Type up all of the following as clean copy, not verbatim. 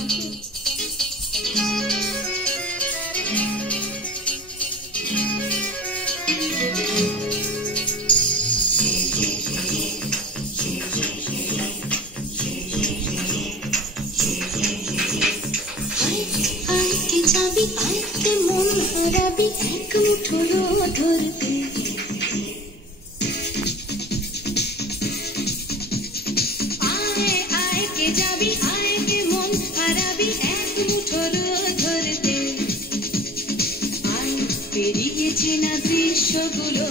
থাকে। যাবি আইতে মন হারাবি এক মুঠো ধরতে। আয় আয় কে যাবি আইতে মন হারাবি এক মুঠো ধরতে। আয় পেরিয়েছে না দৃশ্যগুলো,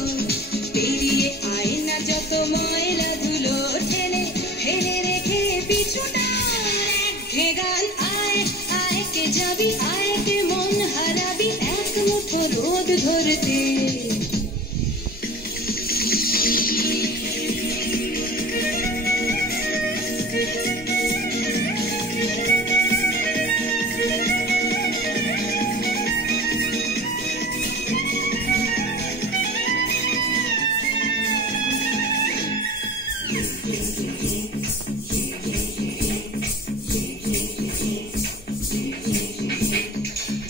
পেরিয়ে আয় না যত ময়লা ধুলো, ঠেলে ফেলে রেখে পিছুটা এক গান। আয় আয় কে যাবি আইতে মন হারাবি এক মুঠো রোদ ধরতে।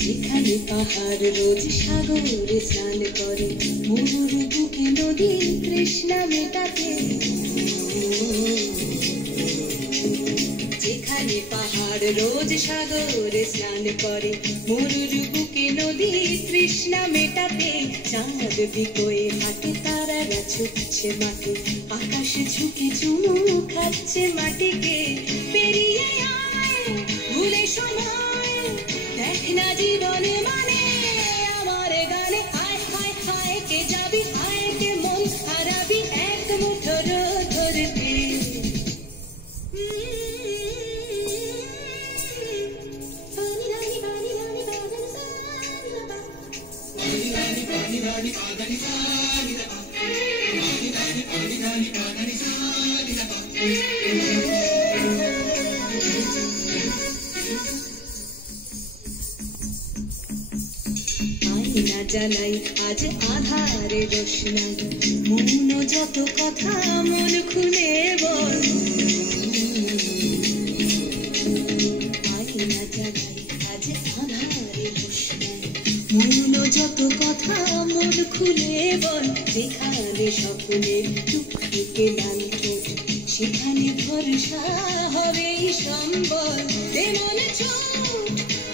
যেখানে পাহাড় রোজ সাগরে স্নান করে, মরুর বুকে নদী তৃষ্ণা মেটাতে। যেখানে পাহাড় রোজ সাগরে স্নান করে, মরুর বুকে নদী তৃষ্ণা মেটাতে। চাঁদ বিকোয়ে হাটে তারারা ছুটছে মাঠে, আকাশ ঝুঁকে চুমু খাচ্ছে মাটিকে। পেরিয়ে আয় ভুলে সময়, দেখ না জীবনে মানে আমার গানে। আয় হায় হায় কে যাবি আয় কে মন হারাবি এক মুঠো ধরতে। আয়না জ্বালাই আজ আধারে রোশনাই, মৌন যত কথা মন খুলে বল। আয়না জ্বালাই আজ আধারে রোশনাই, মৌন যত কথা মন খুলে বল। যেখানে স্বপ্নের টুকটুকে লাল ঠোঁট, সেখানে ভরসা হবে সম্বল। তেমন ছোট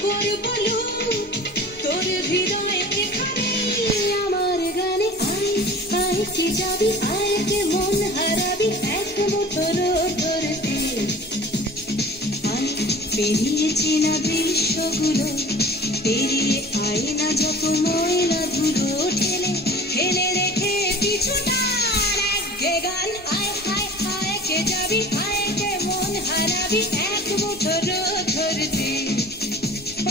করব লুট তোর হৃদয় এখানে আমার গানে। আয় আয় কে যাবি আয় কে মন হারাবি এক মুঠো ধরতে। আয় পেরিয়েছে না দৃশ্যগুলো, পেরিয়ে আয় না যত ময়লা ধুলো, ঠেলে ফেলে রেখে পিছুটা এক গান। আয় হায় হায় কে যাবি আয় কে মন হারাবি এক মুঠো ধরতে।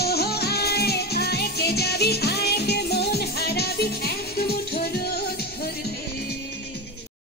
ওহো আয় আয় কে যাবি।